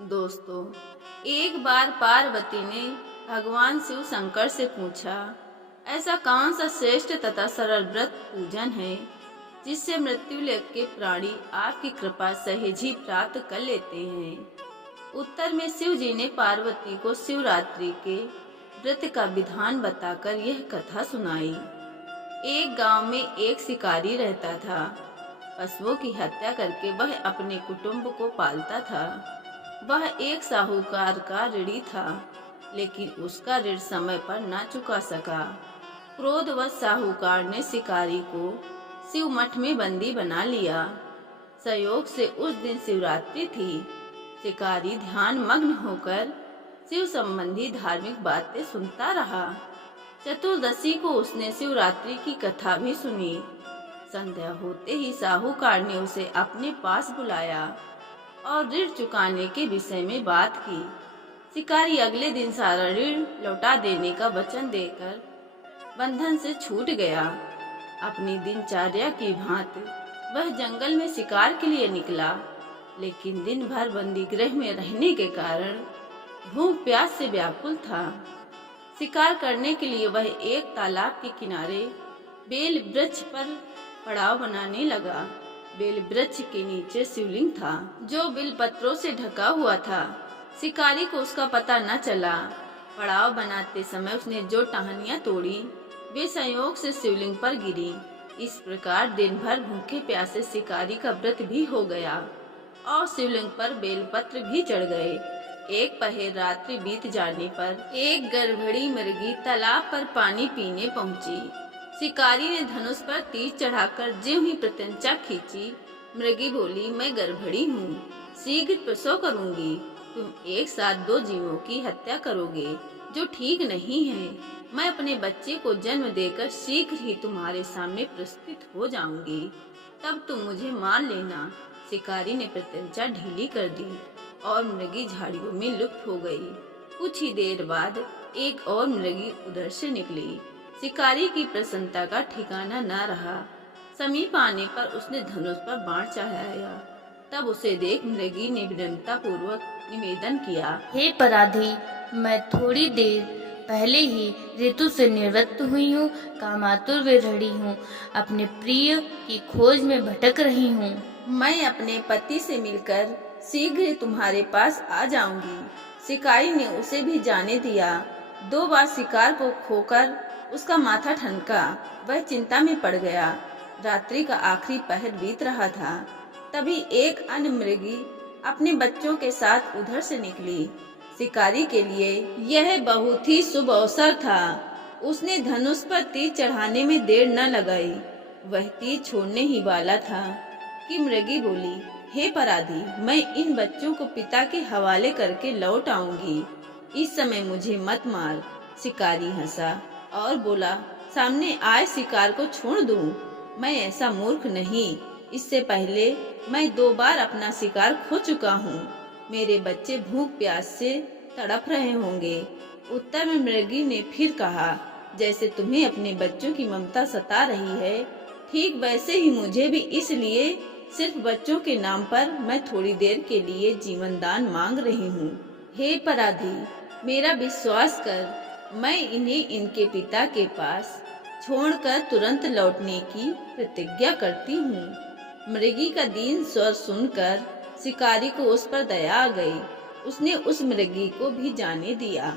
दोस्तों, एक बार पार्वती ने भगवान शिव शंकर से पूछा, ऐसा कौन सा श्रेष्ठ तथा सरल व्रत पूजन है जिससे मृत्यु लेख के प्राणी आपकी कृपा सहज ही प्राप्त कर लेते हैं। उत्तर में शिव जी ने पार्वती को शिवरात्रि के व्रत का विधान बताकर यह कथा सुनाई। एक गांव में एक शिकारी रहता था। पशुओं की हत्या करके वह अपने कुटुंब को पालता था। वह एक साहूकार का ऋणी था, लेकिन उसका ऋण समय पर न चुका सका। क्रोधवश साहूकार ने शिकारी को शिव मठ में बंदी बना लिया। संयोग से उस दिन शिवरात्रि थी। शिकारी ध्यान मग्न होकर शिव संबंधी धार्मिक बातें सुनता रहा। चतुर्दशी को उसने शिवरात्रि की कथा भी सुनी। संध्या होते ही साहूकार ने उसे अपने पास बुलाया और ऋण चुकाने के विषय में बात की। शिकारी अगले दिन सारा ऋण लौटा देने का वचन देकर बंधन से छूट गया। अपनी दिनचर्या की भांति वह जंगल में शिकार के लिए निकला, लेकिन दिन भर बंदी गृह में रहने के कारण भूख प्यास से व्याकुल था। शिकार करने के लिए वह एक तालाब के किनारे बेल वृक्ष पर पड़ाव बनाने लगा। बेल वृक्ष के नीचे शिवलिंग था, जो बिल पत्रों से ढका हुआ था। शिकारी को उसका पता न चला। पड़ाव बनाते समय उसने जो टहनियां तोड़ी, वे संयोग से शिवलिंग पर गिरी। इस प्रकार दिन भर भूखे प्यासे शिकारी का व्रत भी हो गया और शिवलिंग पर बेलपत्र भी चढ़ गए। एक पहर रात्रि बीत जाने पर एक गर्भणी मृगी तालाब पर पानी पीने पहुंची। शिकारी ने धनुष पर तीर चढ़ाकर ज्यों ही प्रत्यंचा खींची, मृगी बोली, मैं गर्भणी हूँ, शीघ्र प्रसव करूंगी। तुम एक साथ दो जीवों की हत्या करोगे, जो ठीक नहीं है। मैं अपने बच्चे को जन्म देकर शीघ्र ही तुम्हारे सामने प्रस्तुत हो जाऊंगी, तब तुम मुझे मार लेना। शिकारी ने प्रत्यंचा ढीली कर दी और मृगी झाड़ियों में लुप्त हो गई। कुछ ही देर बाद एक और मृगी उधर से निकली। शिकारी की प्रसन्नता का ठिकाना न रहा। समीप आने पर उसने धनुष पर बाण चढ़ाया। तब उसे देख मृगी ने विनम्रता पूर्वक निवेदन किया, हे पराधी, मैं थोड़ी देर पहले ही ऋतु से निवृत्त हुई हूँ, कामातुर विरहणी हूँ, अपने प्रिय की खोज में भटक रही हूँ। मैं अपने पति से मिलकर शीघ्र ही तुम्हारे पास आ जाऊंगी। शिकारी ने उसे भी जाने दिया। 2 बार शिकार को खोकर उसका माथा ठनका। वह चिंता में पड़ गया। रात्रि का आखिरी पहर बीत रहा था। तभी एक अन्य मृगी अपने बच्चों के साथ उधर से निकली। शिकारी के लिए यह बहुत ही शुभ अवसर था। उसने धनुष पर तीर चढ़ाने में देर न लगाई। वह तीर छोड़ने ही वाला था कि मृगी बोली, हे पराधी, मैं इन बच्चों को पिता के हवाले करके लौट आऊंगी। इस समय मुझे मत मार। शिकारी हंसा और बोला, सामने आए शिकार को छोड़ दूं? मैं ऐसा मूर्ख नहीं। इससे पहले मैं 2 बार अपना शिकार खो चुका हूँ। मेरे बच्चे भूख प्यास से तड़प रहे होंगे। उत्तर में मृगी ने फिर कहा, जैसे तुम्हें अपने बच्चों की ममता सता रही है, ठीक वैसे ही मुझे भी, इसलिए सिर्फ बच्चों के नाम पर मैं थोड़ी देर के लिए जीवन दान मांग रही हूँ। हे पराधी, मेरा विश्वास कर। मैं इन्हें इनके पिता के पास छोड़कर तुरंत लौटने की प्रतिज्ञा करती हूँ। मृगी का दीन स्वर सुनकर शिकारी को उस पर दया आ गई। उसने उस मृगी को भी जाने दिया।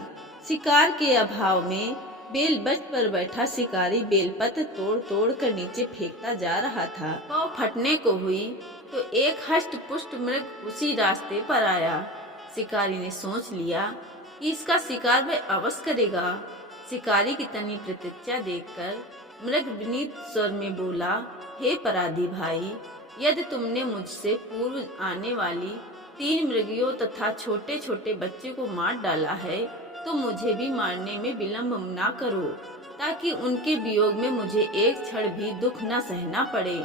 शिकार के अभाव में बेल वृक्ष पर बैठा शिकारी बेलपत्र तोड़ तोड़ कर नीचे फेंकता जा रहा था। पाँव फटने को हुई तो एक हष्ट पुष्ट मृग उसी रास्ते पर आया। शिकारी ने सोच लिया कि इसका शिकार वह अवश्य करेगा। शिकारी की तनी प्रतीक्षा देखकर मृग विनीत स्वर में बोला, हे पराधी भाई, यदि तुमने मुझसे पूर्व आने वाली 3 मृगियों तथा छोटे छोटे बच्चे को मार डाला है, तो मुझे भी मारने में विलंब ना करो, ताकि उनके वियोग में मुझे एक क्षण भी दुख न सहना पड़े।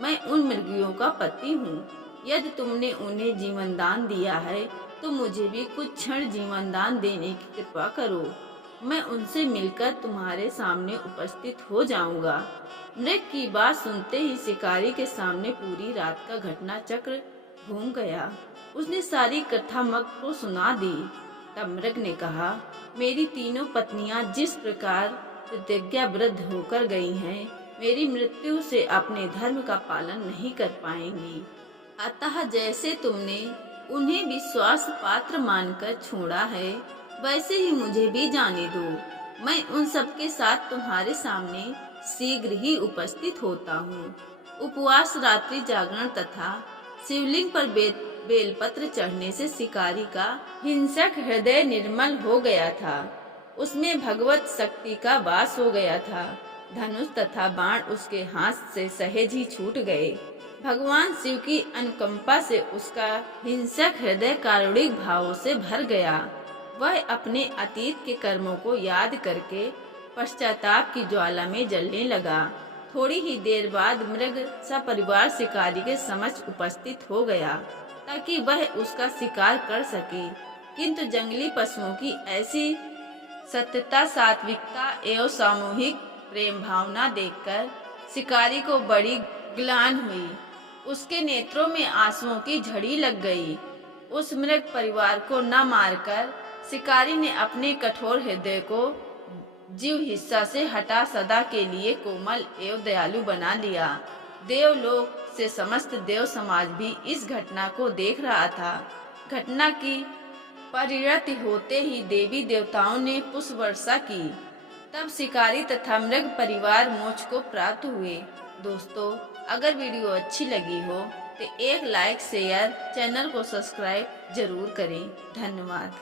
मैं उन मृगियों का पति हूँ। यदि तुमने उन्हें जीवन दान दिया है, तो मुझे भी कुछ क्षण जीवन दान देने की कृपा करो। मैं उनसे मिलकर तुम्हारे सामने उपस्थित हो जाऊंगा। मृग की बात सुनते ही शिकारी के सामने पूरी रात का घटना चक्र घूम गया। उसने सारी कथा मृग को सुना दी। तब मृग ने कहा, मेरी तीनों पत्नियां जिस प्रकार प्रतिज्ञाबद्ध होकर गई हैं, मेरी मृत्यु से अपने धर्म का पालन नहीं कर पाएंगी। अतः जैसे तुमने उन्हें विश्वास पात्र मानकर छोड़ा है, वैसे ही मुझे भी जाने दो। मैं उन सबके साथ तुम्हारे सामने शीघ्र ही उपस्थित होता हूँ। उपवास, रात्रि जागरण तथा शिवलिंग पर बेलपत्र चढ़ने से शिकारी का हिंसक हृदय निर्मल हो गया था। उसमें भगवत शक्ति का वास हो गया था। धनुष तथा बाण उसके हाथ से सहज ही छूट गए। भगवान शिव की अनुकंपा से उसका हिंसक हृदय कारुणिक भावों से भर गया। वह अपने अतीत के कर्मों को याद करके पश्चाताप की ज्वाला में जलने लगा। थोड़ी ही देर बाद मृग सपरिवार शिकारी के समक्ष उपस्थित हो गया ताकि वह उसका शिकार कर सके, किंतु जंगली पशुओं की ऐसी सत्यता, सात्विकता एवं सामूहिक प्रेम भावना देखकर शिकारी को बड़ी ग्लानि हुई। उसके नेत्रों में आंसुओं की झड़ी लग गई। उस मृग परिवार को न मारकर शिकारी ने अपने कठोर हृदय को जीव हिस्सा से हटा सदा के लिए कोमल एवं दयालु बना लिया। देवलोक से समस्त देव समाज भी इस घटना को देख रहा था। घटना की परिणति होते ही देवी देवताओं ने पुष्प वर्षा की। तब शिकारी तथा मृग परिवार मोक्ष को प्राप्त हुए। दोस्तों, अगर वीडियो अच्छी लगी हो तो एक लाइक, शेयर, चैनल को सब्सक्राइब जरूर करें। धन्यवाद।